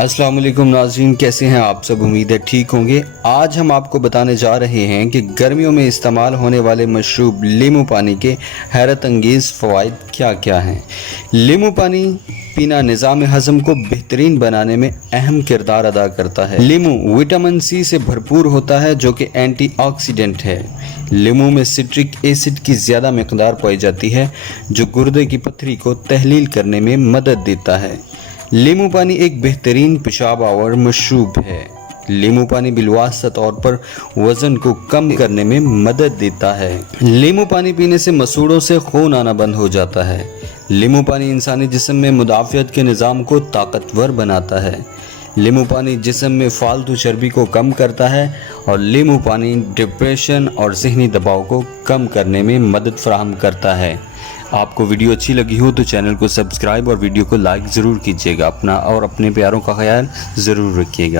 السلام علیکم ناظرین، کیسے ہیں آپ سب؟ امید ہے ٹھیک ہوں گے۔ آج ہم آپ کو بتانے جا رہے ہیں کہ گرمیوں میں استعمال ہونے والے مشروب لیمو پانی کے حیرت انگیز فوائد کیا کیا ہیں۔ لیمو پانی پینا نظام ہضم کو بہترین بنانے میں اہم کردار ادا کرتا ہے۔ لیمو وٹامن سی سے بھرپور ہوتا ہے جو کہ اینٹی آکسیڈنٹ ہے۔ لیمو میں سٹرک ایسڈ کی زیادہ مقدار پائی جاتی ہے جو گردے کی پتھری کو تحلیل کرنے میں مدد دیتا ہے۔ لیمو پانی ایک بہترین پیشاب آور مشروب ہے۔ لیمو پانی بالواسطہ طور پر وزن کو کم کرنے میں مدد دیتا ہے۔ لیمو پانی پینے سے مسوڑھوں سے خون آنا بند ہو جاتا ہے۔ لیمو پانی انسانی جسم میں مدافعت کے نظام کو طاقتور بناتا ہے۔ لیمو پانی جسم میں فالتو چربی کو کم کرتا ہے اور لیمو پانی ڈپریشن اور ذہنی دباؤ کو کم کرنے میں مدد فراہم کرتا ہے۔ آپ کو ویڈیو اچھی لگی ہو تو چینل کو سبسکرائب اور ویڈیو کو لائک ضرور کیجیے گا۔ اپنا اور اپنے پیاروں کا خیال ضرور رکھیے گا۔